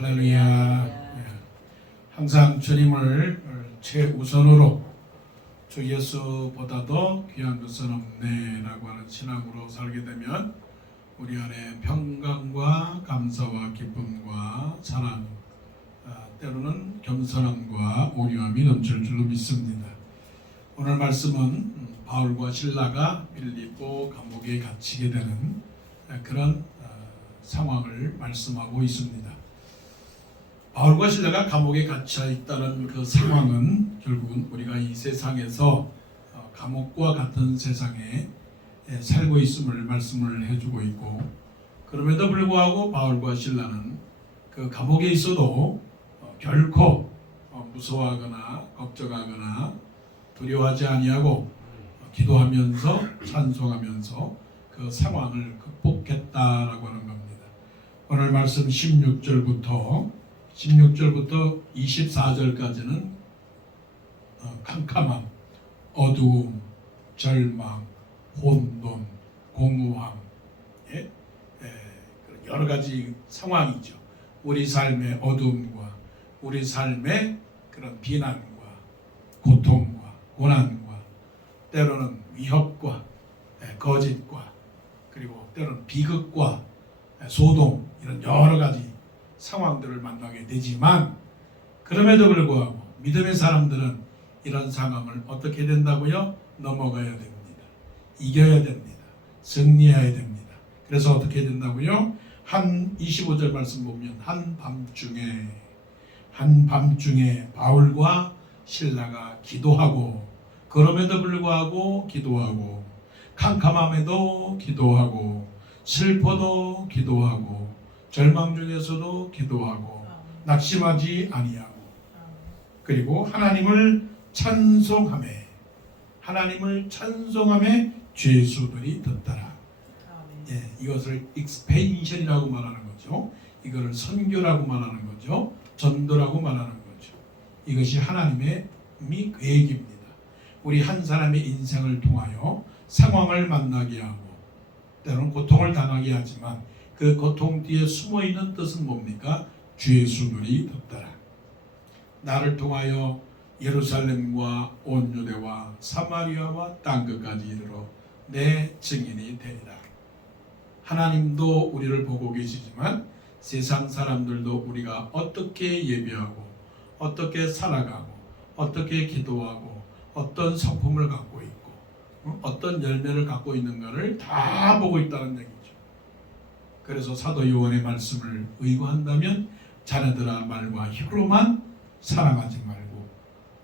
할렐루야. 예. 항상 주님을 최우선으로 주 예수보다도 귀한 것은 없네라고 하는 신앙으로 살게 되면 우리 안에 평강과 감사와 기쁨과 사랑, 때로는 겸손함과 온유함이 넘칠 줄로 믿습니다. 오늘 말씀은 바울과 실라가 빌립보 감옥에 갇히게 되는 그런 상황을 말씀하고 있습니다. 바울과 실라가 감옥에 갇혀 있다는 그 상황은 결국은 우리가 이 세상에서 감옥과 같은 세상에 살고 있음을 말씀을 해주고 있고, 그럼에도 불구하고 바울과 실라는 그 감옥에 있어도 결코 무서워하거나 걱정하거나 두려워하지 아니하고 기도하면서 찬송하면서 그 상황을 극복했다라고 하는 겁니다. 오늘 말씀 16절부터 24절까지는 캄캄함, 어두움, 절망, 혼돈, 공허함, 여러 가지 상황이죠. 우리 삶의 어두움과 우리 삶의 그런 비난과 고통과 고난과 때로는 위협과 거짓과 그리고 때로는 비극과 소동, 이런 여러 가지 상황들을 만나게 되지만, 그럼에도 불구하고 믿음의 사람들은 이런 상황을 어떻게 된다고요? 넘어가야 됩니다. 이겨야 됩니다. 승리해야 됩니다. 그래서 어떻게 된다고요? 25절 말씀 보면 한밤중에 바울과 실라가 기도하고, 그럼에도 불구하고 기도하고, 캄캄함에도 기도하고, 슬퍼도 기도하고, 절망 중에서도 기도하고, 낙심하지 아니하고, 그리고 하나님을 찬송하매 죄수들이 듣더라. 이것을 익스펜션이라고 말하는 거죠. 이거를 선교라고 말하는 거죠. 전도라고 말하는 거죠. 이것이 하나님의 계획입니다. 우리 한 사람의 인생을 통하여 상황을 만나게 하고 때로는 고통을 당하게 하지만 그 고통 뒤에 숨어있는 뜻은 뭡니까? 죄수들이 듣더라. 나를 통하여 예루살렘과 온 유대와 사마리아와 땅끝까지 이르러 내 증인이 되리라. 하나님도 우리를 보고 계시지만 세상 사람들도 우리가 어떻게 예배하고 어떻게 살아가고 어떻게 기도하고 어떤 성품을 갖고 있고 어떤 열매를 갖고 있는가를 다 보고 있다는 얘기죠. 그래서 사도 요한의 말씀을 의거한다면 자네들아 말과 혀로만 사랑하지 말고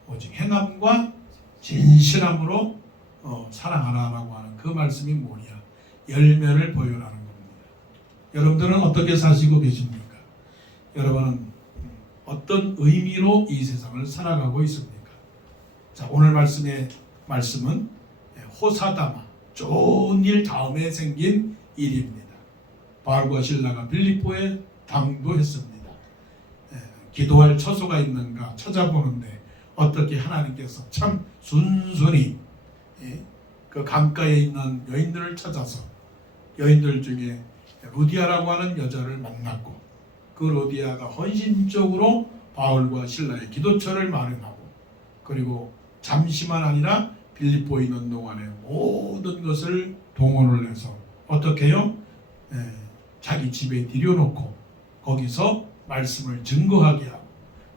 오직 행함과 진실함으로 사랑하라라고 하는 그 말씀이 뭐냐? 열매를 보여라는 겁니다. 여러분들은 어떻게 사시고 계십니까? 여러분은 어떤 의미로 이 세상을 살아가고 있습니까? 자, 오늘 말씀은 호사다마, 좋은 일 다음에 생긴 일입니다. 바울과 실라가 빌립보에 당도했습니다. 기도할 처소가 있는가 찾아보는데 어떻게 하나님께서 참 순순히 그 강가에 있는 여인들을 찾아서 여인들 중에 루디아라고 하는 여자를 만났고, 그 루디아가 헌신적으로 바울과 실라의 기도처를 마련하고, 그리고 잠시만 아니라 빌립보에 있는 동안에 모든 것을 동원을 해서 어떻게 해요? 자기 집에 들여놓고 거기서 말씀을 증거하게 하고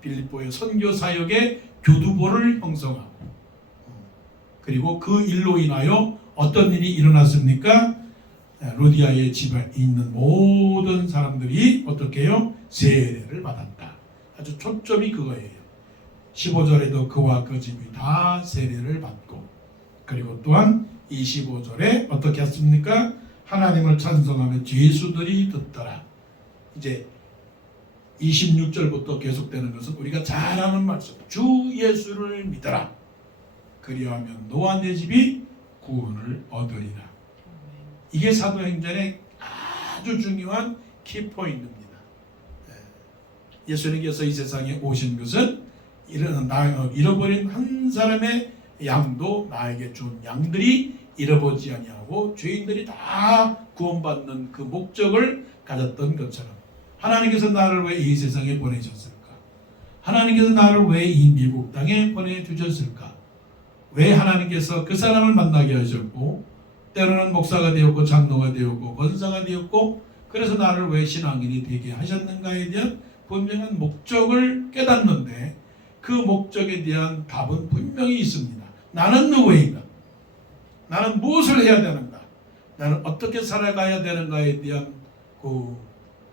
빌립보의 선교 사역의 교두보를 형성하고, 그리고 그 일로 인하여 어떤 일이 일어났습니까? 루디아의 집에 있는 모든 사람들이 어떻게 해요? 세례를 받았다. 아주 초점이 그거예요. 15절에도 그와 그 집이 다 세례를 받고, 그리고 또한 25절에 어떻게 했습니까? 하나님을 찬송하며 죄수들이 듣더라. 이제 26절부터 계속되는 것은 우리가 잘 아는 말씀, 주 예수를 믿어라. 그리하면 너와 내 집이 구원을 얻으리라. 이게 사도행전의 아주 중요한 키포인트입니다. 예수님께서 이 세상에 오신 것은 잃어버린 한 사람의 양도 나에게 준 양들이 잃어버리지 아니하고 죄인들이 다 구원받는 그 목적을 가졌던 것처럼 하나님께서 나를 왜 이 세상에 보내셨을까? 하나님께서 나를 왜 이 미국 땅에 보내주셨을까? 왜 하나님께서 그 사람을 만나게 하셨고 때로는 목사가 되었고 장로가 되었고 권사가 되었고 그래서 나를 왜 신앙인이 되게 하셨는가에 대한 분명한 목적을 깨닫는데 그 목적에 대한 답은 분명히 있습니다. 나는 누구인가? 나는 무엇을 해야 되는가? 나는 어떻게 살아가야 되는가에 대한 그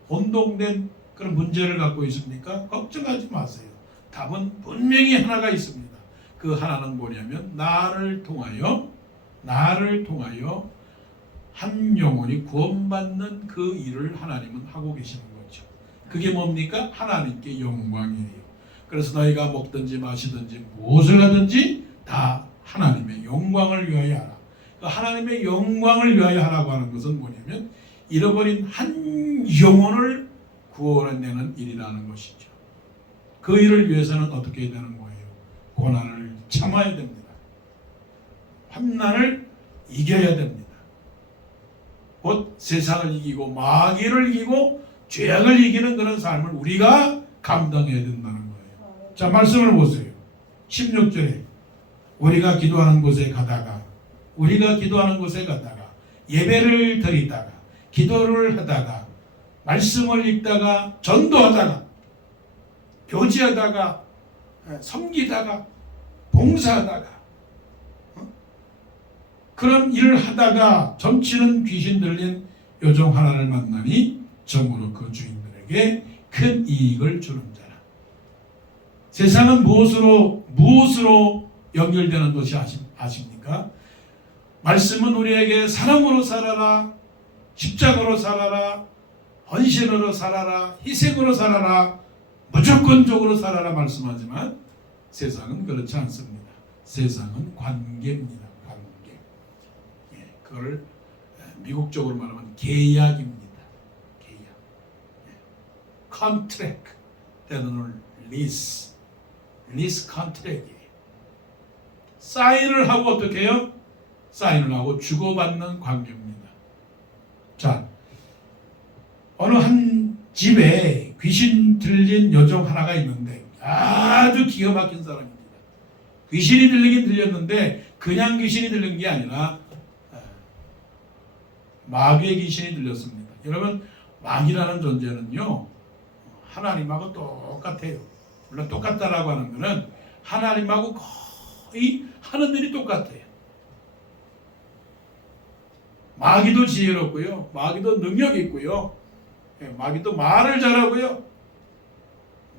혼동된 그런 문제를 갖고 있습니까? 걱정하지 마세요. 답은 분명히 하나가 있습니다. 그 하나는 뭐냐면 나를 통하여 한 영혼이 구원받는 그 일을 하나님은 하고 계시는 거죠. 그게 뭡니까? 하나님께 영광이에요. 그래서 너희가 먹든지 마시든지 무엇을 하든지 다 하나님의 영광을 위하여 하라. 그 하나님의 영광을 위하여 하라고 하는 것은 뭐냐면 잃어버린 한 영혼을 구원해내는 일이라는 것이죠. 그 일을 위해서는 어떻게 해야 되는 거예요? 고난을 참아야 됩니다. 환난을 이겨야 됩니다. 곧 세상을 이기고 마귀를 이기고 죄악을 이기는 그런 삶을 우리가 감당해야 된다는 거예요. 자, 말씀을 보세요. 16절에 우리가 기도하는 곳에 가다가 예배를 드리다가 기도를 하다가 말씀을 읽다가 전도하다가 교제하다가 섬기다가 봉사하다가 그런 일을 하다가 점치는 귀신 들린 요정 하나를 만나니 정으로 그 주인들에게 큰 이익을 주는 자라. 세상은 무엇으로 연결되는 것이 아십니까? 말씀은 우리에게 사랑으로 살아라, 십자가로 살아라, 헌신으로 살아라, 희생으로 살아라, 무조건적으로 살아라 말씀하지만 세상은 그렇지 않습니다. 세상은 관계입니다. 관계. 그걸 미국적으로 말하면 계약입니다. 계약. 컨트랙트 때로는 리스 컨트랙이에요. 사인을 하고 어떻게 해요? 사인을 하고 주고받는 관계입니다. 자, 어느 한 집에 귀신 들린 여종 하나가 있는데 아주 기가 막힌 사람입니다. 귀신이 들리긴 들렸는데 그냥 귀신이 들린 게 아니라 마귀의 귀신이 들렸습니다. 여러분, 마귀라는 존재는요 하나님하고 똑같아요. 물론 똑같다라고 하는 것은 하나님하고 거의 하는 일이 똑같아요. 마귀도 지혜롭고요, 마귀도 능력이 있고요, 마귀도 말을 잘하고요,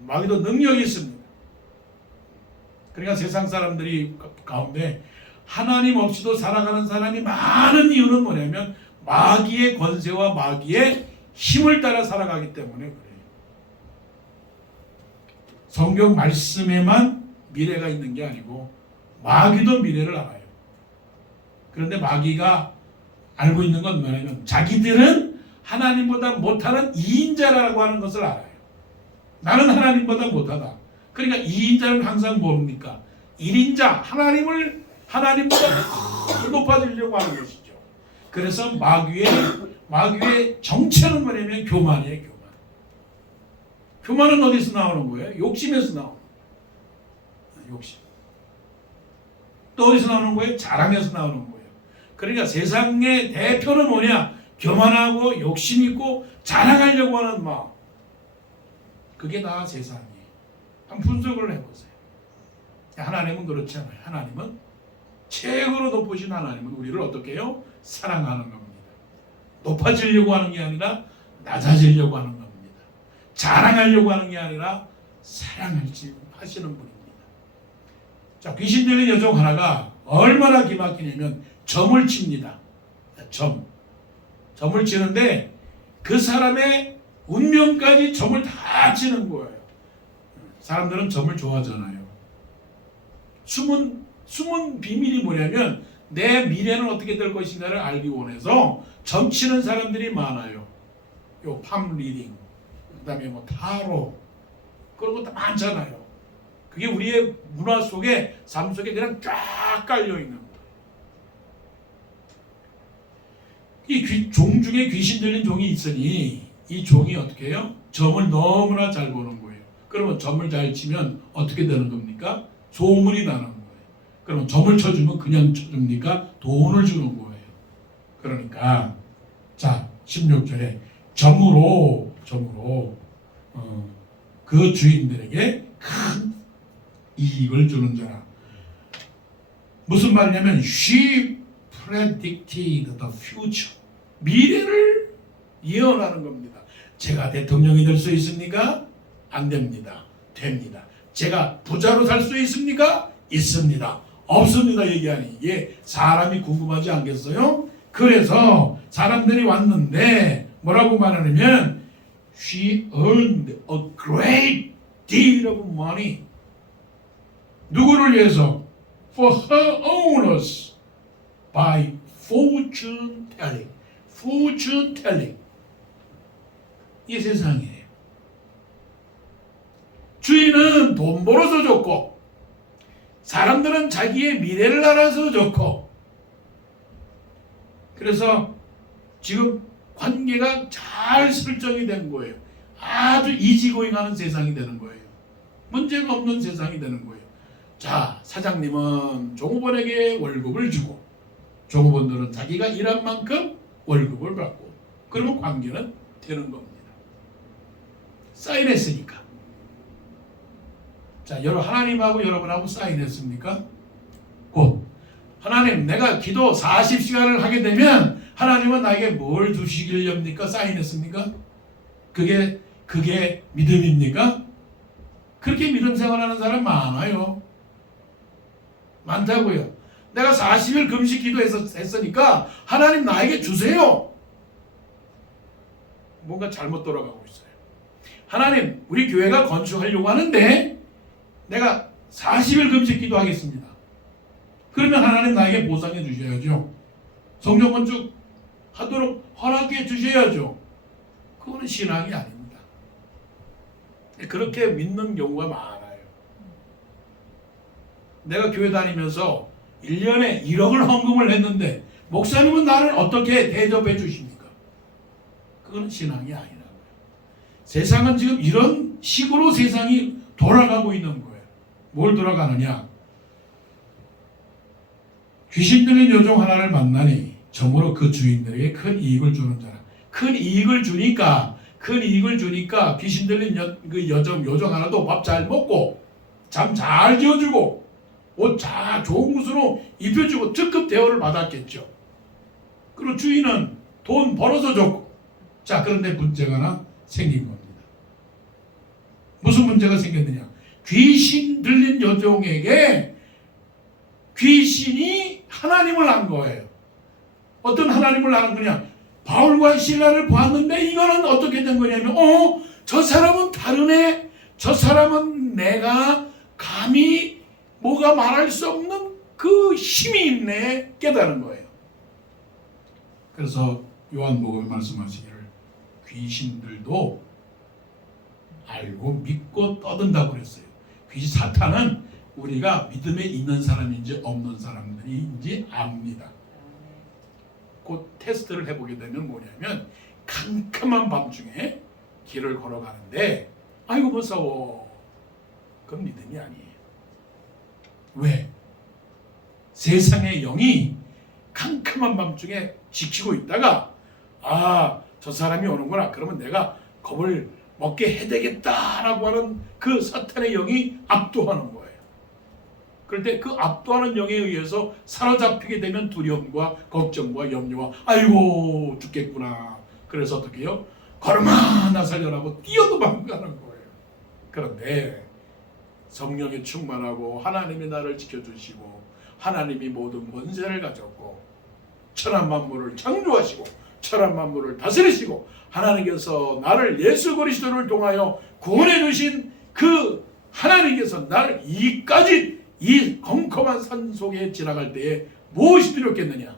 마귀도 능력이 있습니다. 그러니까 세상 사람들이 가운데 하나님 없이도 살아가는 사람이 많은 이유는 뭐냐면 마귀의 권세와 마귀의 힘을 따라 살아가기 때문에 그래요. 성경 말씀에만 미래가 있는 게 아니고 마귀도 미래를 알아요. 그런데 마귀가 알고 있는 건 뭐냐면 자기들은 하나님보다 못하는 2인자라고 하는 것을 알아요. 나는 하나님보다 못하다. 그러니까 2인자는 항상 뭡니까? 1인자, 하나님보다 더 높아지려고 하는 것이죠. 그래서 마귀의 정체는 뭐냐면 교만이에요. 교만. 교만은 어디서 나오는 거예요? 욕심에서 나오는 거예요. 욕심. 또 어디서 나오는 거예요? 자랑에서 나오는 거예요. 그러니까 세상의 대표는 뭐냐? 교만하고 욕심 있고 자랑하려고 하는 마음. 그게 다 세상이에요. 한번 분석을 해보세요. 하나님은 그렇지 않아요. 하나님은 최고로 높으신 하나님은 우리를 어떻게 해요? 사랑하는 겁니다. 높아지려고 하는 게 아니라 낮아지려고 하는 겁니다. 자랑하려고 하는 게 아니라 사랑하시는 분입니다. 자, 귀신 들린 여종 하나가 얼마나 기막히냐면 점을 칩니다. 점을 치는데 그 사람의 운명까지 점을 다 치는 거예요. 사람들은 점을 좋아하잖아요. 숨은 비밀이 뭐냐면 내 미래는 어떻게 될 것인가를 알기 원해서 점 치는 사람들이 많아요. 요 팜 리딩, 그다음에 뭐 타로, 그런 것도 많잖아요. 그게 우리의 문화 속에, 삶 속에 그냥 쫙 깔려 있는 거예요. 이 종 중에 귀신 들린 종이 있으니 이 종이 어떻게 해요? 점을 너무나 잘 보는 거예요. 그러면 점을 잘 치면 어떻게 되는 겁니까? 소문이 나는 거예요. 그러면 점을 쳐주면 그냥 쳐줍니까? 돈을 주는 거예요. 그러니까 자 16절에 점으로 그 주인들에게 큰 이익을 주는 자라. 무슨 말이냐면 she predicted the future. 미래를 예언하는 겁니다. 제가 대통령이 될 수 있습니까? 안 됩니다. 됩니다. 제가 부자로 살 수 있습니까? 있습니다. 없습니다. 얘기하니 이게 사람이 궁금하지 않겠어요? 그래서 사람들이 왔는데 뭐라고 말하냐면 she earned a great deal of money. 누구를 위해서? For her owners by fortune telling. fortune telling. 이게 세상이에요. 주인은 돈 벌어서 줬고 사람들은 자기의 미래를 알아서 줬고 그래서 지금 관계가 잘 설정이 된 거예요. 아주 이지고잉하는 세상이 되는 거예요. 문제가 없는 세상이 되는 거예요. 자, 사장님은 종업원에게 월급을 주고 종업원들은 자기가 일한 만큼 월급을 받고 그러면 관계는 되는 겁니다. 사인했으니까. 자, 하나님하고 여러분하고 사인했습니까? 곧 하나님 내가 기도 40시간을 하게 되면 하나님은 나에게 뭘 주시길렵니까? 사인했습니까? 그게 믿음입니까? 그렇게 믿음 생활하는 사람 많아요. 많다고요. 내가 40일 금식 기도했으니까 하나님 나에게 주세요. 뭔가 잘못 돌아가고 있어요. 하나님 우리 교회가 건축하려고 하는데 내가 40일 금식 기도하겠습니다. 그러면 하나님 나에게 보상해 주셔야죠. 성전 건축 하도록 허락해 주셔야죠. 그거는 신앙이 아닙니다. 그렇게 믿는 경우가 많아요. 내가 교회 다니면서 1년에 1억을 헌금을 했는데 목사님은 나를 어떻게 대접해 주십니까? 그거는 신앙이 아니라고요. 세상은 지금 이런 식으로 세상이 돌아가고 있는 거예요. 뭘 돌아가느냐? 귀신 들린 여종 하나를 만나니 정으로 그 주인들에게 큰 이익을 주는 자라. 큰 이익을 주니까 귀신 들린 여종 하나도 밥 잘 먹고 잠 잘 지어주고 옷 잘 좋은 옷으로 입혀주고 특급 대우를 받았겠죠. 그리고 주인은 돈 벌어서 줬고. 자, 그런데 문제가 하나 생긴 겁니다. 무슨 문제가 생겼느냐? 귀신 들린 여종에게 귀신이 하나님을 한 거예요. 어떤 하나님을 하는 거냐? 바울과 실라를 보았는데 이거는 어떻게 된 거냐면 저 사람은 다르네. 저 사람은 내가 감히 뭐가 말할 수 없는 그 힘이 있네 깨달은 거예요. 그래서 요한복음에 말씀하시기를 귀신들도 알고 믿고 떠든다고 그랬어요. 사탄은 우리가 믿음에 있는 사람인지 없는 사람들인지 압니다. 곧 테스트를 해보게 되면 뭐냐면 캄캄한 밤중에 길을 걸어가는데 아이고 무서워. 그건 믿음이 아니에요. 왜? 세상의 영이 캄캄한 밤중에 지키고 있다가 저 사람이 오는구나. 그러면 내가 겁을 먹게 해야 되겠다라고 하는 그 사탄의 영이 압도하는 거예요. 그럴 때 그 압도하는 영에 의해서 사로잡히게 되면 두려움과 걱정과 염려와 아이고 죽겠구나. 그래서 어떻게 해요? 걸음아 나 살려라고 뛰어도망가는 거예요. 그런데 성령에 충만하고 하나님이 나를 지켜주시고 하나님이 모든 권세를 가졌고 천한 만물을 창조하시고 천한 만물을 다스리시고 하나님께서 나를 예수 그리스도를 통하여 구원해 주신 그 하나님께서 나를 이 컴컴한 산 속에 지나갈 때에 무엇이 두렵겠느냐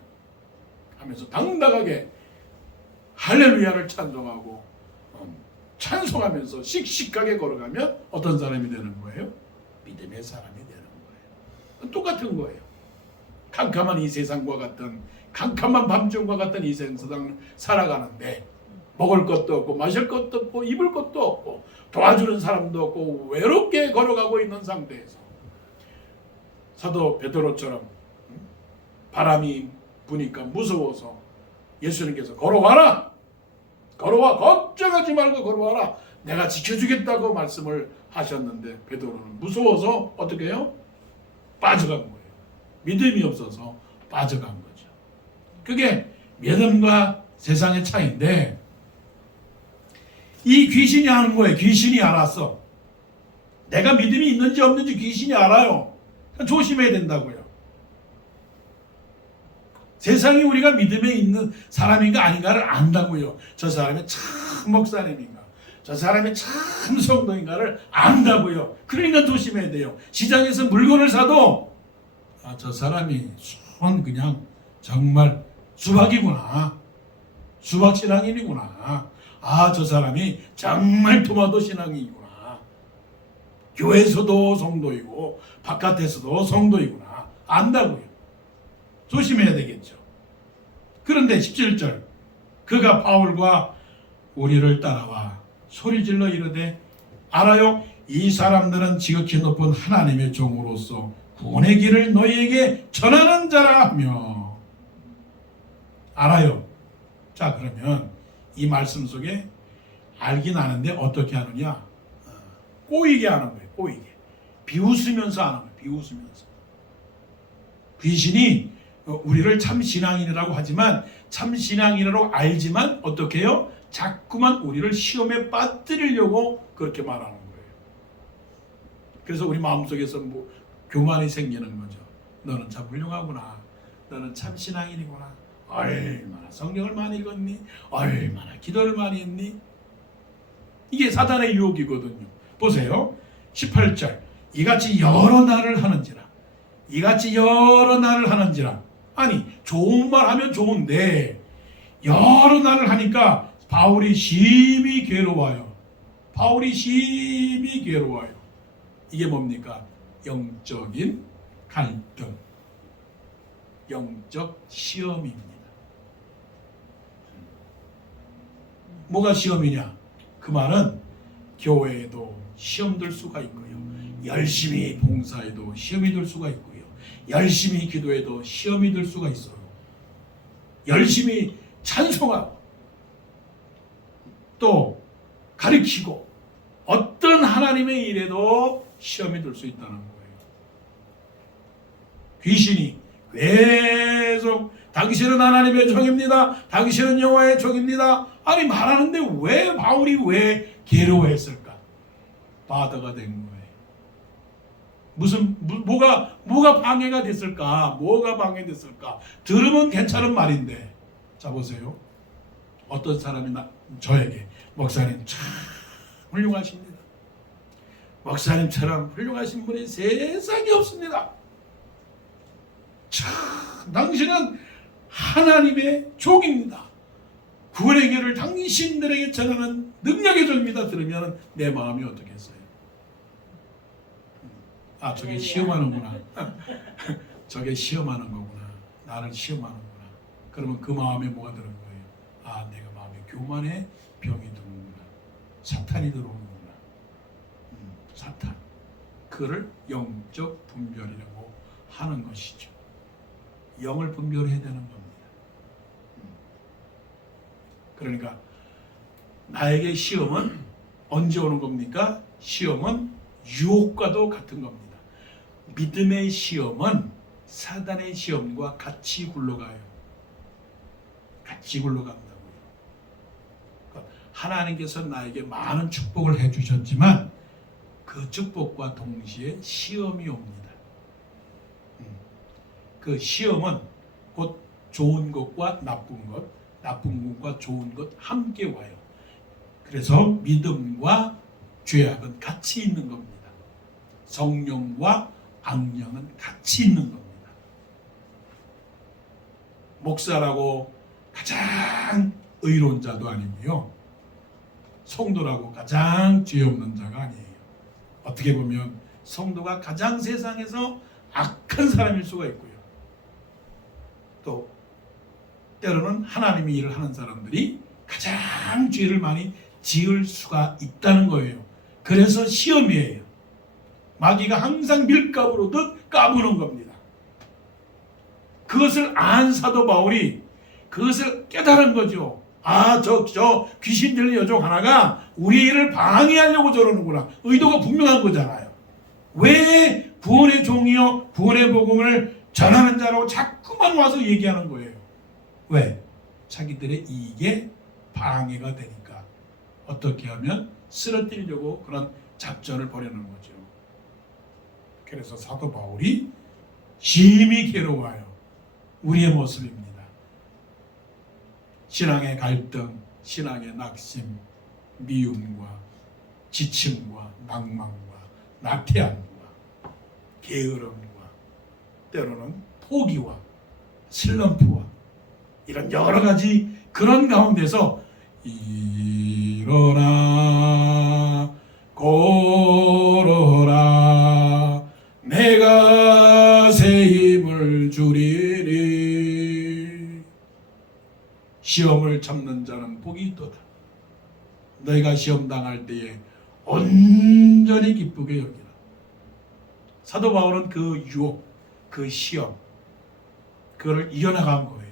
하면서 당당하게 할렐루야를 찬송하고 찬송하면서 씩씩하게 걸어가면 어떤 사람이 되는 거예요? 믿음의 사람이 되는 거예요. 똑같은 거예요. 캄캄한 이 세상과 같은 캄캄한 밤중과 같은 이 세상 살아가는데 먹을 것도 없고 마실 것도 없고 입을 것도 없고 도와주는 사람도 없고 외롭게 걸어가고 있는 상태에서 사도 베드로처럼 바람이 부니까 무서워서 예수님께서 걸어와라, 걸어와, 걱정하지 말고 걸어와라, 내가 지켜주겠다고 말씀을 하셨는데 베드로는 무서워서 어떻게 해요? 빠져간 거예요. 믿음이 없어서 빠져간 거죠. 그게 믿음과 세상의 차이인데, 이 귀신이 하는 거예요. 귀신이 알았어. 내가 믿음이 있는지 없는지 귀신이 알아요. 조심해야 된다고요. 세상이 우리가 믿음에 있는 사람인가 아닌가를 안다고요. 저 사람이 참 목사님인가, 저 사람이 참 성도인가를 안다고요. 그러니까 조심해야 돼요. 시장에서 물건을 사도 저 사람이 그냥 정말 수박이구나, 수박 신앙인이구나, 저 사람이 정말 토마토 신앙이구나, 교회에서도 성도이고 바깥에서도 성도이구나 안다고요. 조심해야 되겠죠. 그런데 17절, 그가 바울과 우리를 따라와 소리질러 이르되 알아요, 이 사람들은 지극히 높은 하나님의 종으로서 구원의 길을 너희에게 전하는 자라 하며. 알아요. 자, 그러면 이 말씀 속에 알긴 아는데 어떻게 하느냐, 꼬이게 하는 거예요. 꼬이게, 비웃으면서 하는 거예요. 비웃으면서. 귀신이 우리를 참 신앙인이라고 하지만, 참 신앙인이라고 알지만 어떻게 해요? 자꾸만 우리를 시험에 빠뜨리려고 그렇게 말하는 거예요. 그래서 우리 마음속에서 교만이 생기는 거죠. 너는 참 훌륭하구나, 너는 참 신앙인이구나, 얼마나 성경을 많이 읽었니, 얼마나 기도를 많이 했니. 이게 사단의 유혹이거든요. 보세요, 18절, 이같이 여러 날을 하는지라, 이같이 여러 날을 하는지라. 아니, 좋은 말 하면 좋은데 여러 날을 하니까 바울이 심히 괴로워요. 바울이 심히 괴로워요. 이게 뭡니까? 영적인 갈등, 영적 시험입니다. 뭐가 시험이냐? 그 말은 교회에도 시험 들 수가 있고요, 열심히 봉사해도 시험이 들 수가 있고요, 열심히 기도해도 시험이 들 수가 있어요. 열심히 찬송하고 또 가르치고 어떤 하나님의 일에도 시험이 들 수 있다는 거예요. 귀신이 계속 당신은 하나님의 종입니다, 당신은 여호와의 종입니다, 아니 말하는데 왜 바울이 왜 괴로워했을까? 바다가 된 거예요. 뭐가 방해가 됐을까? 뭐가 방해됐을까? 들으면 괜찮은 말인데, 자 보세요. 어떤 사람이 저에게 목사님 참 훌륭하십니다, 목사님처럼 훌륭하신 분이 세상에 없습니다, 참 당신은 하나님의 종입니다, 구원의 길을 당신들에게 전하는 능력의 종입니다. 들으면 내 마음이 어떻겠어요? 저게 시험하는구나. 저게 시험하는 거구나. 나를 시험하는구나. 그러면 그 마음에 뭐가 드는 거예요? 내가 마음에 교만의 병이 드는구나. 사탄이 들어오는구나. 사탄. 그를 영적 분별이라고 하는 것이죠. 영을 분별해야 되는 겁니다. 그러니까 나에게 시험은 언제 오는 겁니까? 시험은 유혹과도 같은 겁니다. 믿음의 시험은 사단의 시험과 같이 굴러가요. 같이 굴러간다고요. 그러니까 하나님께서 나에게 많은 축복을 해주셨지만 그 축복과 동시에 시험이 옵니다. 그 시험은 곧 좋은 것과 나쁜 것, 나쁜 것과 좋은 것 함께 와요. 그래서 믿음과 죄악은 같이 있는 겁니다. 성령과 악령은 같이 있는 겁니다. 목사라고 가장 의로운 자도 아니고요, 성도라고 가장 죄 없는 자가 아니에요. 어떻게 보면 성도가 가장 세상에서 악한 사람일 수가 있고요, 또 때로는 하나님의 일을 하는 사람들이 가장 죄를 많이 지을 수가 있다는 거예요. 그래서 시험이에요. 마귀가 항상 밀가부로듯 까부는 겁니다. 그것을 안 사도 바울이 그것을 깨달은 거죠. 아, 저 귀신 들린 여종 하나가 우리 일을 방해하려고 저러는구나. 의도가 분명한 거잖아요. 왜 구원의 종이요 구원의 복음을 전하는 자라고 자꾸만 와서 얘기하는 거예요. 왜? 자기들의 이익에 방해가 되니까. 어떻게 하면 쓰러뜨리려고 그런 작전을 벌여놓은 거죠. 그래서 사도 바울이 심히 괴로워요. 우리의 모습입니다. 신앙의 갈등, 신앙의 낙심, 미움과 지침과 낭만과 나태함과 게으름과 때로는 포기와 슬럼프와 이런 여러 가지 그런 가운데서 일어나 걸어라 내가 새 힘을 주리니 시험을 참는 자는 복이 있도다. 너희가 시험 당할 때에 온전히 기쁘게 여기라. 사도 바울은 그 유혹, 그 시험, 그거를 이겨나간 거예요.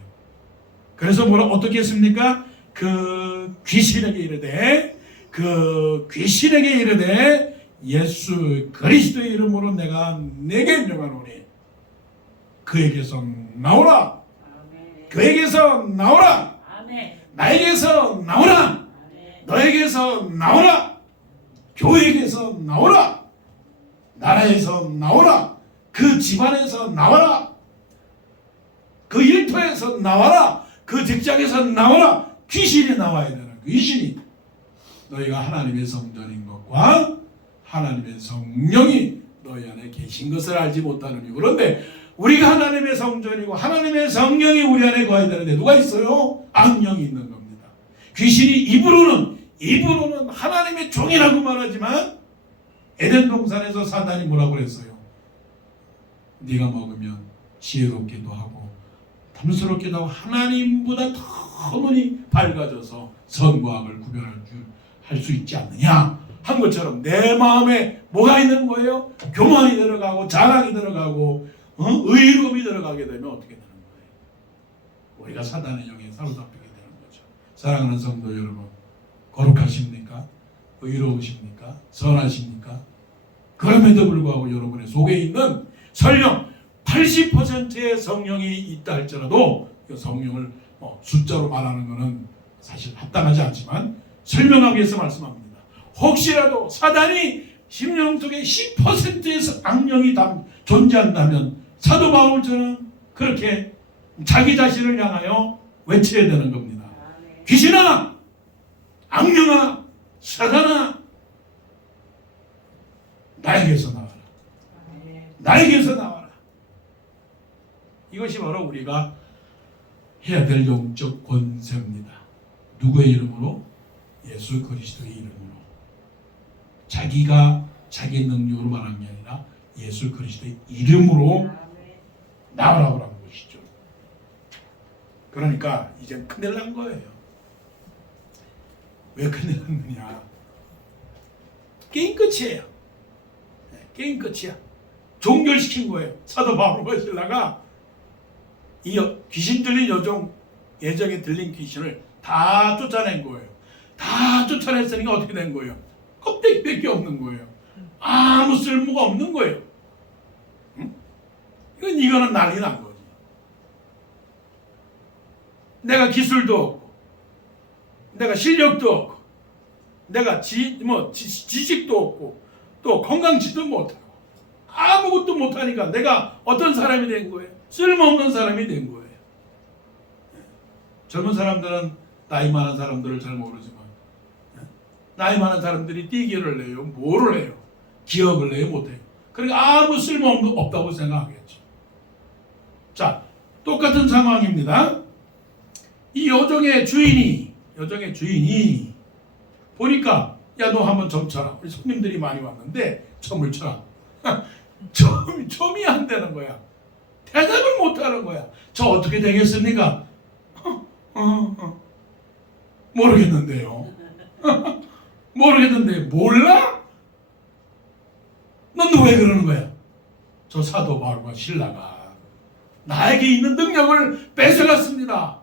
그래서 어떻게 했습니까? 그 귀신에게 이르되 예수 그리스도의 이름으로 내가 내게 명하노니 그에게서 나오라. 아멘. 그에게서 나오라. 아멘. 나에게서 나오라. 아멘. 너에게서 나오라. 교회에게서 나오라. 나라에서 나오라. 그 집안에서 나와라. 그 일터에서 나와라. 그 직장에서 나오라. 귀신이 나와야 되는 귀신이 너희가 하나님의 성전인 것과 하나님의 성령이 너희 안에 계신 것을 알지 못하느니. 그런데 우리가 하나님의 성전이고 하나님의 성령이 우리 안에 거해야 되는데 누가 있어요? 악령이 있는 겁니다. 귀신이 입으로는 하나님의 종이라고 말하지만 에덴 동산에서 사단이 뭐라고 그랬어요? 네가 먹으면 지혜롭기도 하고 탐스럽기도 하고 하나님보다 더 눈이 밝아져서 선과 악을 구별할 수 있지 않느냐 한 것처럼 내 마음에 뭐가 있는 거예요? 교만이 들어가고 자랑이 들어가고 의로움이 들어가게 되면 어떻게 되는 거예요? 우리가 사단의 영에 사로잡히게 되는 거죠. 사랑하는 성도 여러분, 거룩하십니까? 의로우십니까? 선하십니까? 그럼에도 불구하고 여러분의 속에 있는 설령 80%의 성령이 있다 할지라도 성령을 숫자로 말하는 것은 사실 합당하지 않지만 설명하기 위해서 말씀합니다. 혹시라도 사단이 심령 속에 10%의 악령이 존재한다면 사도 바울처럼 그렇게 자기 자신을 향하여 외쳐야 되는 겁니다. 귀신아, 악령아, 사단아, 나에게서 나와라. 나에게서 나와라. 이것이 바로 우리가 해야 될 영적 권세입니다. 누구의 이름으로? 예수 그리스도의 이름으로. 자기가 자기 능력으로 말한 게 아니라 예수 그리스도의 이름으로 나오라고 하는 것이죠. 그러니까 이제 큰일 난 거예요. 왜 큰일 났느냐? 게임 끝이에요. 게임 끝이야. 종결시킨 거예요. 사도 바울과 실라가 이 귀신 들린 여종, 예정에 들린 귀신을 다 쫓아낸 거예요. 다 쫓아냈으니까 어떻게 된 거예요? 껍데기밖에 없는 거예요. 아무 쓸모가 없는 거예요. 응? 이거는 난리 난 거지. 내가 기술도 없고, 내가 실력도 없고, 내가 지식도 없고, 또 건강지도 못하고, 아무것도 못하니까 내가 어떤 사람이 된 거예요? 쓸모없는 사람이 된 거예요. 젊은 사람들은 나이 많은 사람들을 잘 모르지만 나이 많은 사람들이 뛰기를 해요. 뭐를 해요? 기억을 해요? 못해요. 그러니까 아무 쓸모없다고 생각하겠죠. 자, 똑같은 상황입니다. 이 여종의 주인이 보니까 야, 너 한번 점 쳐라. 우리 손님들이 많이 왔는데 점을 쳐라. 점이 안 되는 거야. 대답을 못 하는 거야. 저 어떻게 되겠습니까? 모르겠는데요. 모르겠는데 몰라? 넌 왜 그러는 거야? 저 사도 바울과 신라가 나에게 있는 능력을 뺏어갔습니다.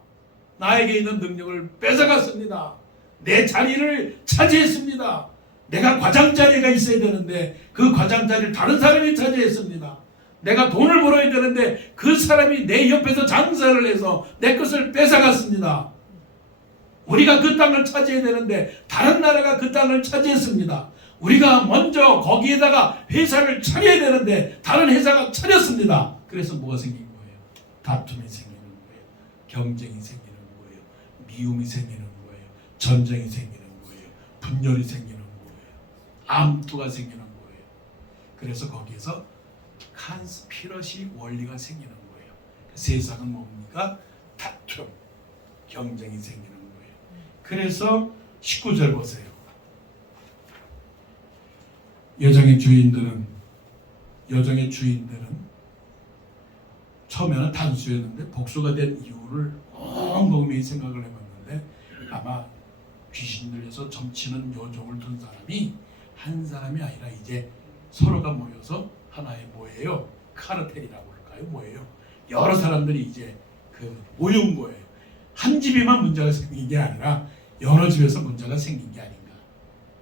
나에게 있는 능력을 뺏어갔습니다. 내 자리를 차지했습니다. 내가 과장 자리가 있어야 되는데 그 과장 자리를 다른 사람이 차지했습니다. 내가 돈을 벌어야 되는데 그 사람이 내 옆에서 장사를 해서 내 것을 뺏어갔습니다. 우리가 그 땅을 차지해야 되는데 다른 나라가 그 땅을 차지했습니다. 우리가 먼저 거기에다가 회사를 차려야 되는데 다른 회사가 차렸습니다. 그래서 뭐가 생긴 거예요? 다툼이 생기는 거예요. 경쟁이 생기는 거예요. 미움이 생기는 거예요. 전쟁이 생기는 거예요. 분열이 생기는 거예요. 암투가 생기는 거예요. 그래서 거기에서 컨스피러시 원리가 생기는 거예요. 세상은 뭡니까? 다툼, 경쟁이 생기는 거예요. 그래서 19절 보세요. 여정의 주인들은 처음에는 단수였는데 복수가 된 이유를 곰곰이 생각을 해봤는데 아마 귀신 들려서 점치는 요정을 둔 사람이 한 사람이 아니라 이제 서로가 모여서 하나의 뭐예요? 카르텔이라고 할까요? 뭐예요? 여러 사람들이 이제 모인 거예요. 한 집에만 문제가 생긴 게 아니라 여러 집에서 문제가 생긴 게 아닌가.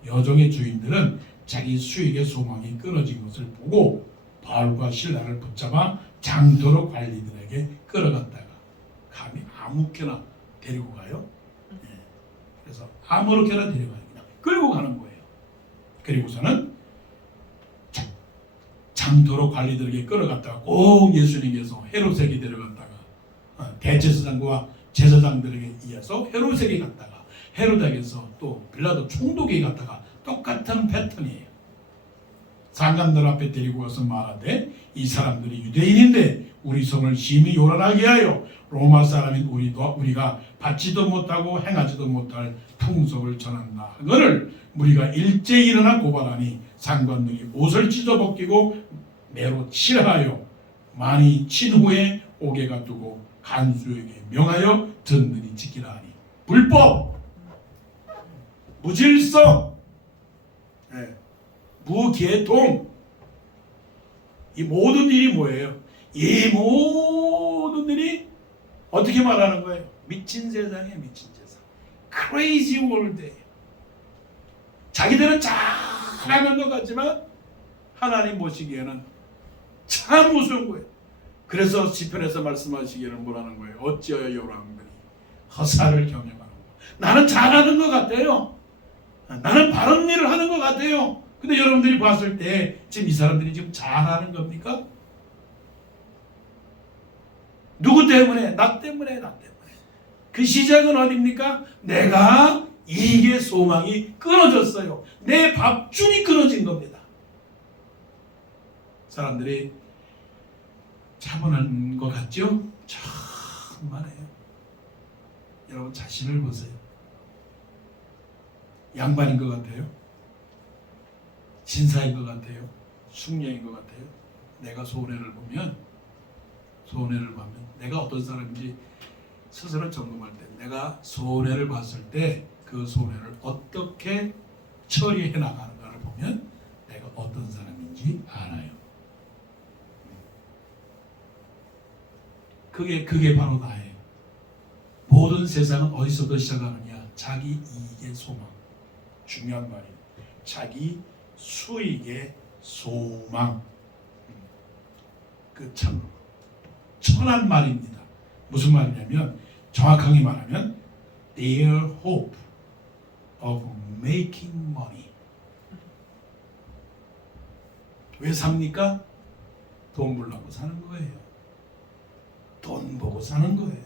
여종의 주인들은 자기 수익의 소망이 끊어진 것을 보고 바울과 신라를 붙잡아 장도로 관리들에게 끌어갔다가 감히 아무렇게나 데리고 가요. 그래서 아무렇게나 데려가요. 그냥 끌고 가는 거예요. 그리고서는 장도로 관리들에게 끌어갔다가 꼭 예수님께서 헤롯에게 데려갔다가 대제사장과 제사장들에게 이어서 헤롯에게 갔다가 헤롯에게서 또 빌라도 총독에게 갔다가 똑같은 패턴이에요. 장관들 앞에 데리고 와서 말하되 이 사람들이 유대인인데 우리 성을 심히 요란하게 하여 로마 사람인 우리가 받지도 못하고 행하지도 못할 풍속을 전한다 하거늘 우리가 일제히 일어나 고발하니 상관들이 옷을 찢어 벗기고 매로 칠하여 많이 친 후에 옥에가 두고 간수에게 명하여 든든히 지키라 하니 불법, 무질서, 무계통, 이 모든 일이 뭐예요? 이 모든 일이 어떻게 말하는 거예요? 미친 세상이에요. 미친 세상. Crazy world예요. 자기들은 잘하는 것 같지만 하나님 보시기에는 참 무서운 거예요. 그래서 시편에서 말씀하시기에는 뭐라는 거예요? 어찌하여 요람들이 허사를 경영하는 거예요. 나는 잘하는 것 같아요. 나는 바른 일을 하는 것 같아요. 근데 여러분들이 봤을 때 지금 이 사람들이 지금 잘하는 겁니까? 누구 때문에? 나 때문에, 나 때문에. 그 시작은 어디입니까? 내가 이익의 소망이 끊어졌어요. 내 밥줄이 끊어진 겁니다. 사람들이 차분한 것 같죠? 천만에요. 여러분 자신을 보세요. 양반인 것 같아요? 신사인 것 같아요? 숙녀인 것 같아요? 내가 손해를 보면 내가 어떤 사람인지 스스로 점검할 때 내가 손해를 봤을 때 그 손해를 어떻게 처리해 나가는가를 보면 내가 어떤 사람인지 알아요. 그게 바로 나예요. 모든 세상은 어디서부터 시작하느냐? 자기 이익의 소망. 중요한 말이에요. 자기 수익의 소망. 참 천한 말입니다. 무슨 말이냐면 정확하게 말하면 their hope of making money. 왜 삽니까? 돈 벌려고 사는 거예요. 돈 보고 사는 거예요.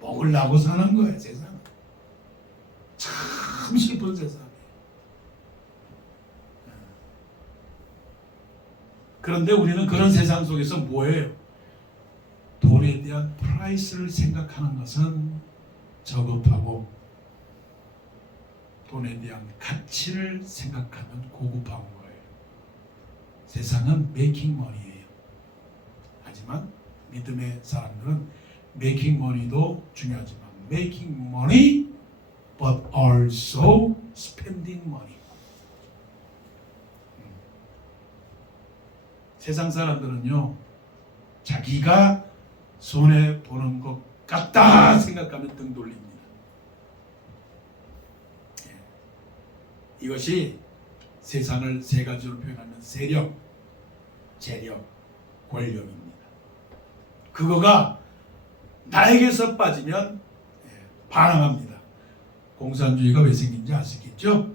먹으려고 사는 거예요. 세상은 참 슬픈 세상이에요. 그런데 우리는 그런 세상 속에서 뭐예요? 돈에 대한 프라이스를 생각하는 것은 저급하고 돈에 대한 가치를 생각하면 고급한 거예요. 세상은 메이킹 머니예요. 하지만 믿음의 사람들은 메이킹 머니도 중요하지만 메이킹 머니 but also spending money. 세상 사람들은요, 자기가 손해 보는 것 같다 생각하면 등 돌립니다. 이것이 세상을 세 가지로 표현하면 세력, 재력, 권력입니다. 그거가 나에게서 빠지면 반항합니다. 공산주의가 왜 생긴지 아시겠죠?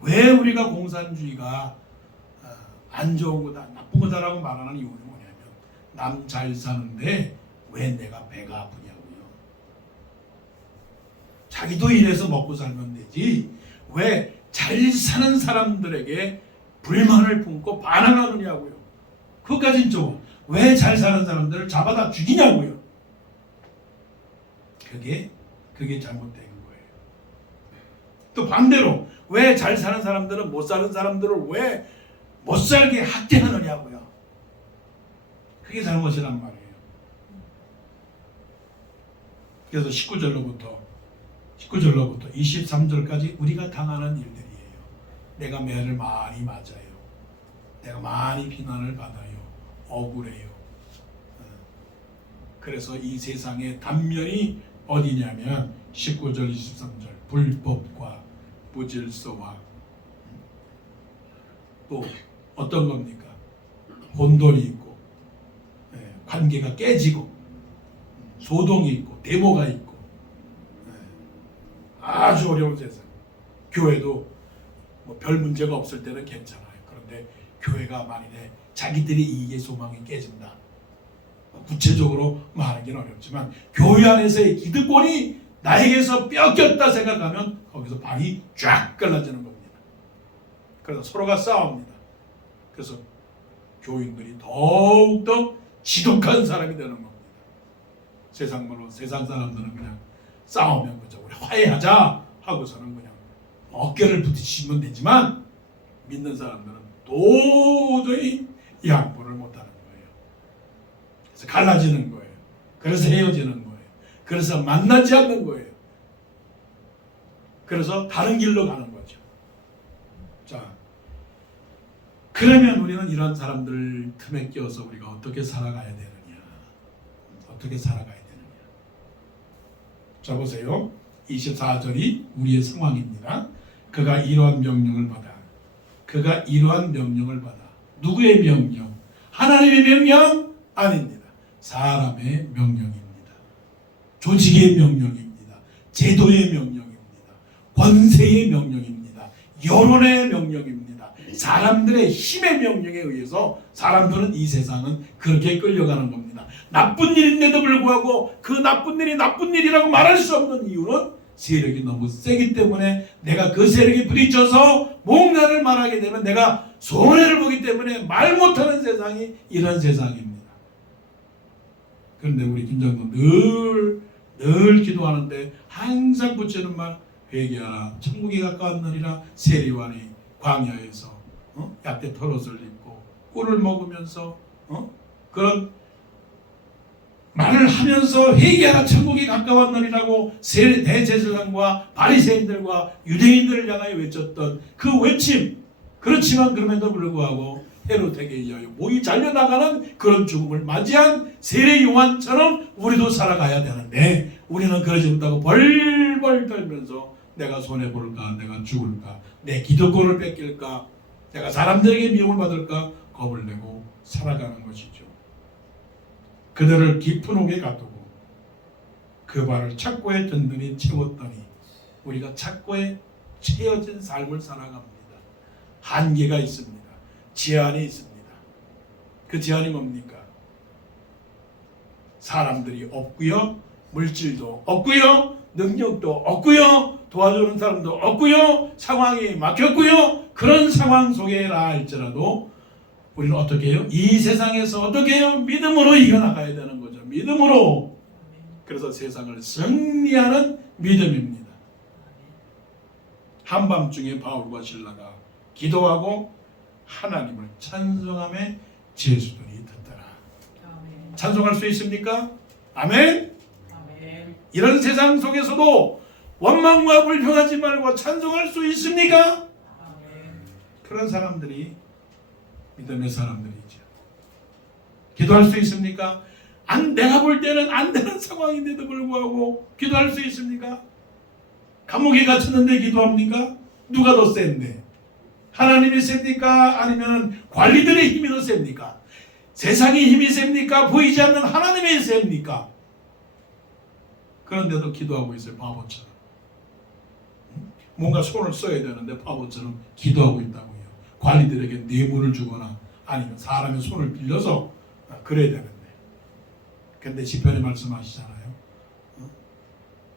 왜 우리가 공산주의가 안 좋은 거다, 나쁜 거다라고 말하는 이유는 뭐냐면, 남 잘 사는데 왜 내가 배가 아프냐고요. 자기도 일해서 먹고 살면 되지 왜 잘 사는 사람들에게 불만을 품고 반항하느냐고요. 그것까진 좋아. 왜 잘 사는 사람들을 잡아다 죽이냐고요. 그게 잘못된 거예요. 또 반대로 왜 잘 사는 사람들은 못 사는 사람들을 왜 못 살게 학대하느냐고요. 그게 잘못이란 말이에요. 그래서 19절로부터 23절까지 우리가 당하는 일들이에요. 내가 매를 많이 맞아요. 내가 많이 비난을 받아요. 억울해요. 그래서 이 세상의 단면이 어디냐면 19절 23절 불법과 무질서와 또 어떤 겁니까? 혼돈이 있고 관계가 깨지고 소동이 있고 데모가 있고 아주 어려운 세상. 교회도 뭐 별 문제가 없을 때는 괜찮아요. 그런데 교회가 만일에 자기들이 이익의 소망이 깨진다. 구체적으로 말하기는 어렵지만 교회 안에서의 기득권이 나에게서 뺏겼다 생각하면 거기서 발이 쫙 갈라지는 겁니다. 그래서 서로가 싸웁니다. 그래서 교인들이 더욱더 지독한 사람이 되는 겁니다. 세상 사람들은 그냥 싸우면 그죠, 우리 화해하자 하고서는 그냥 어깨를 부딪히면 되지만 믿는 사람들은 도저히 양보를 못하는 거예요. 그래서 갈라지는 거예요. 그래서 헤어지는 거예요. 그래서 만나지 않는 거예요. 그래서 다른 길로 가는 거죠. 자, 그러면 우리는 이런 사람들 틈에 끼어서 우리가 어떻게 살아가야 되느냐? 어떻게 살아가야 되느냐? 자, 보세요. 24절이 우리의 상황입니다. 그가 이러한 명령을 받아. 누구의 명령? 하나님의 명령? 아닙니다. 사람의 명령입니다. 조직의 명령입니다. 제도의 명령입니다. 권세의 명령입니다. 여론의 명령입니다. 사람들의 힘의 명령에 의해서 사람들은 이 세상은 그렇게 끌려가는 겁니다. 나쁜 일인데도 불구하고 그 나쁜 일이 나쁜 일이라고 말할 수 없는 이유는 세력이 너무 세기 때문에 내가 그 세력에 부딪혀서 뭔가를 말하게 되면 내가 손해를 보기 때문에 말 못하는 세상이 이런 세상입니다. 그런데 우리 김장도 늘 기도하는데 항상 붙이는 말, 회개하라 천국이 가까웠느니라. 세리완이 광야에서 약대 털옷을 입고 꿀을 먹으면서 그런 말을 하면서 회개하라 천국이 가까웠느니라고 대제사장과 바리새인들과 유대인들을 향하여 외쳤던 그 외침, 그렇지만 그럼에도 불구하고 헤롯에게 의하여 목이 잘려나가는 그런 죽음을 맞이한 세례 요한처럼 우리도 살아가야 되는데 우리는 그러지 못하고 벌벌 떨면서 내가 손해볼까, 내가 죽을까, 내 기득권을 뺏길까, 내가 사람들에게 미움을 받을까 겁을 내고 살아가는 것이죠. 그들을 깊은 옥에 가두고 그 발을 착고에 든든히 채웠더니 우리가 착고에 채워진 삶을 살아갑니다. 한계가 있습니다. 제한이 있습니다. 그 제한이 뭡니까? 사람들이 없고요, 물질도 없고요, 능력도 없고요, 도와주는 사람도 없고요, 상황이 막혔고요. 그런 상황 속에라 할지라도 우리는 어떻게 해요? 이 세상에서 어떻게 해요? 믿음으로 이겨나가야 되는 거죠. 믿음으로. 그래서 세상을 승리하는 믿음입니다. 한밤중에 바울과 실라가 기도하고 하나님을 찬송하며 제수들이 듣더라. 찬송할 수 있습니까? 아멘? 이런 세상 속에서도 원망과 불평하지 말고 찬송할 수 있습니까? 그런 사람들이 믿음의 사람들이죠. 기도할 수 있습니까? 내가 볼 때는 안 되는 상황인데도 불구하고 기도할 수 있습니까? 감옥에 갇혔는데 기도합니까? 누가 더 센데? 하나님이 셉니까? 아니면 관리들의 힘이 더 셉니까? 세상의 힘이 셉니까? 보이지 않는 하나님의 힘이 셉니까? 그런데도 기도하고 있어요. 바보처럼. 뭔가 손을 써야 되는데 바보처럼 기도하고 있다고요. 관리들에게 뇌물을 주거나 아니면 사람의 손을 빌려서 그래야 되는데. 근데 시편에 말씀하시잖아요.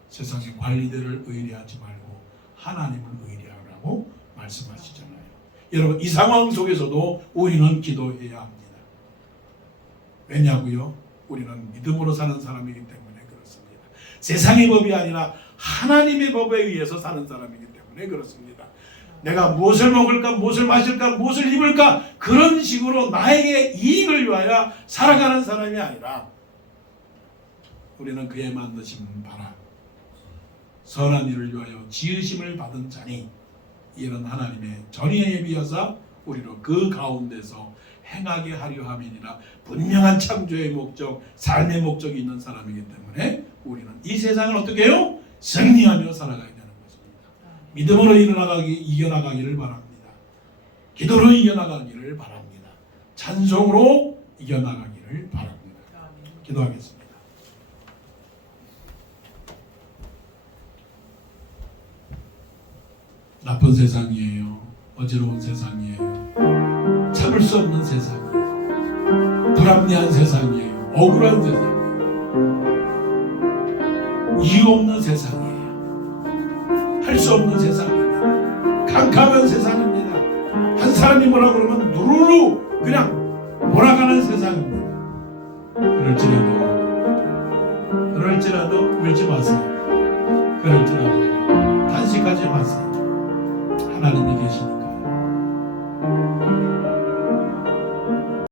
세상의 관리들을 의뢰하지 말고 하나님을 의뢰하라고 말씀하시잖아요. 여러분, 이 상황 속에서도 우리는 기도해야 합니다. 왜냐고요? 우리는 믿음으로 사는 사람이기 때문에 그렇습니다. 세상의 법이 아니라 하나님의 법에 의해서 사는 사람이기 때문에 그렇습니다. 내가 무엇을 먹을까, 무엇을 마실까, 무엇을 입을까, 그런 식으로 나에게 이익을 위하여 살아가는 사람이 아니라 우리는 그의 만드신 바라 선한 일을 위하여 지으심을 받은 자니 이는 하나님의 전의에 비하사 우리로 그 가운데서 행하게 하려 함이니라. 분명한 창조의 목적, 삶의 목적이 있는 사람이기 때문에 우리는 이 세상을 어떻게 해요? 승리하며 살아가야 되는 것입니다. 믿음으로 이겨나가기를 바랍니다. 기도로 이겨나가기를 바랍니다. 찬송으로 이겨나가기를 바랍니다. 기도하겠습니다. 나쁜 세상이에요. 어지러운 세상이에요. 참을 수 없는 세상이에요. 불합리한 세상이에요. 억울한 세상이에요. 이유 없는 세상이에요. 할 수 없는 세상이에요. 캄캄한 세상입니다. 한 사람이 뭐라 그러면 누르르 그냥 몰아가는 세상입니다. 그럴지라도 울지 마세요. 그럴지라도 단식하지 마세요. 하나님이 계시니까.